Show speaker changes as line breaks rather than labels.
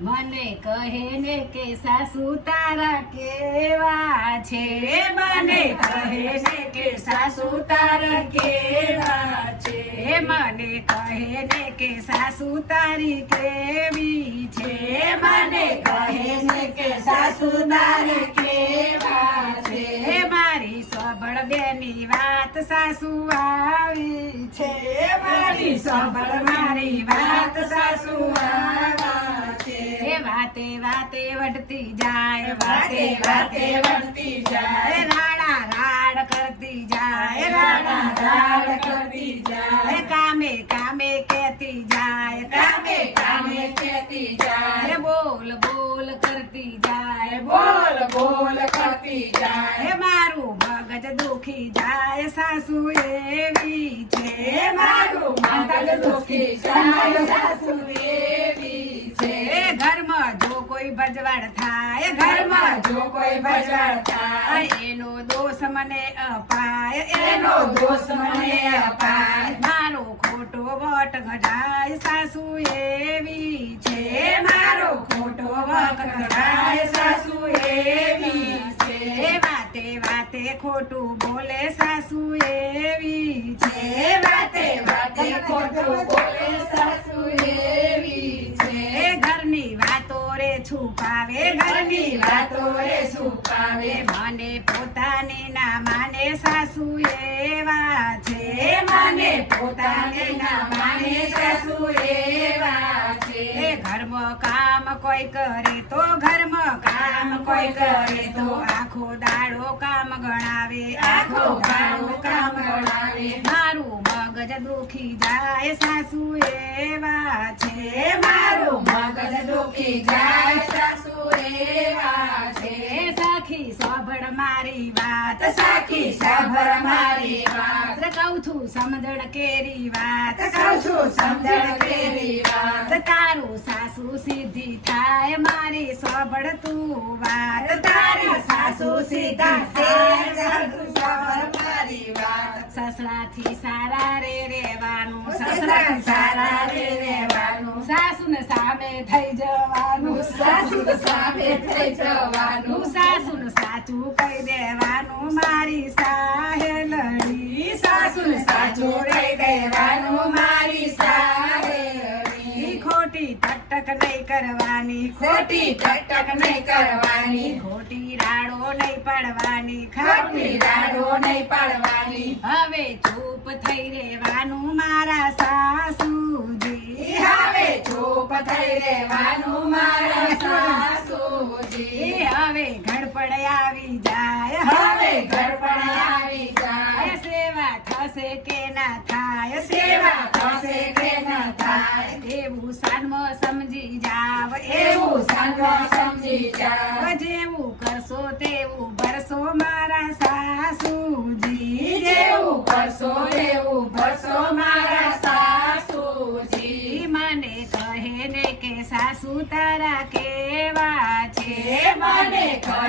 મને
કહે ને કે સાસુ તારા કેવા છે? મને કહે ને કે સાસુ તારા કેવા છે? મને કહે ને કે સાસુ તારી કેવી છે? મને કહે ને કે સાસુ તારી કેવા છે? મારી સબળ બેની વાત સાસુ આવી છે. મારી સબળ મારી વાત સાસુ છે વાતે વાતે વડતી જાય વાતે વાતે વડતી જાય. રાડા રાડ કરતી જાય રાડા રાડ કરતી જાય. કામે કામે કહેતી જાય કામે કામે કહેતી જાય. બોલ બોલ કરતી જાય. બોલ બોલ કરતી જાય. દુખી જાય સાસુ એવી છે મારું મગજ દુખી જાય સાસુ એવી છે ઘરમાં જો કોઈ ભજવાડ થાય ઘરમાં જો કોઈ ભજવાડ થાય એનો દોષ મને અપાય એનો દોષ મને અપાય. મારો ખોટો વટ ઘડાય સાસુ એવી છે મારો ખોટો વટ ઘડાય સાસુ એવી વાતે વાતે ખોટું બોલે સાસુ એવી. છે વાતે વાતે ખોટું બોલે સાસુ એવી. છે ઘરની વાતો રે છુપાવે, ઘરની વાતો રે છુપાવે. મને પોતાની ના માને સાસુ એવા. છે મને પોતાની ના માને છે ઘરમાં કામ કોઈ કરે તો ઘરમાં કામ કોઈ કરે તો આખો દાડો કામ ગણાવે. આખો દાડો કામ ગણાવે. મારું મગજ દુખી જાય સાસુ એવા છે. મારું મગજ દુખી જાય સાસુ એવા છે. સાખી સાંભળ મારી વાત, સાખી સાંભળ મારી વાત. કહું છું સમજણ કેરી વાત કહું છું સમજણ કેરી વાત તારું સાસુ સીધી થાય મારી સાંભળ તું વાત તારી સાસુ સીધા સસરાથી સારા રે રેવાનું સસરા સારા રે રેવાનું સાસુને સામે થઈ જવાનું સાસુ સામે થઈ જવાનું સાસુને નહીં કરવાની, ખોટી ટકટક નહીં કરવાની. ખોટી રાડો નહીં પાડવાની, ખોટી રાડો નહીં પાડવાની. હવે ચૂપ થઈ રહેવાનું મારા સાસુજી. હવે ચૂપ થઈ રહેવાનું મારા સાસુજી. હવે ઘડપડ આવી જાય. હવે ઘડપડ આવી જાય સેવા થશે કે ના થાય સેવા થશે કે ના થાય એવું સાનમાં સમજી જાવ એવું સાનમાં સમજી જાવ. જેવું કરશો તેવું ભરશો મારા સાસુજી જેવું કરશો તેવું ભરશો મારા સાસુજી મને કહે ને કે સાસુ તારા કેવા છે? મને કહે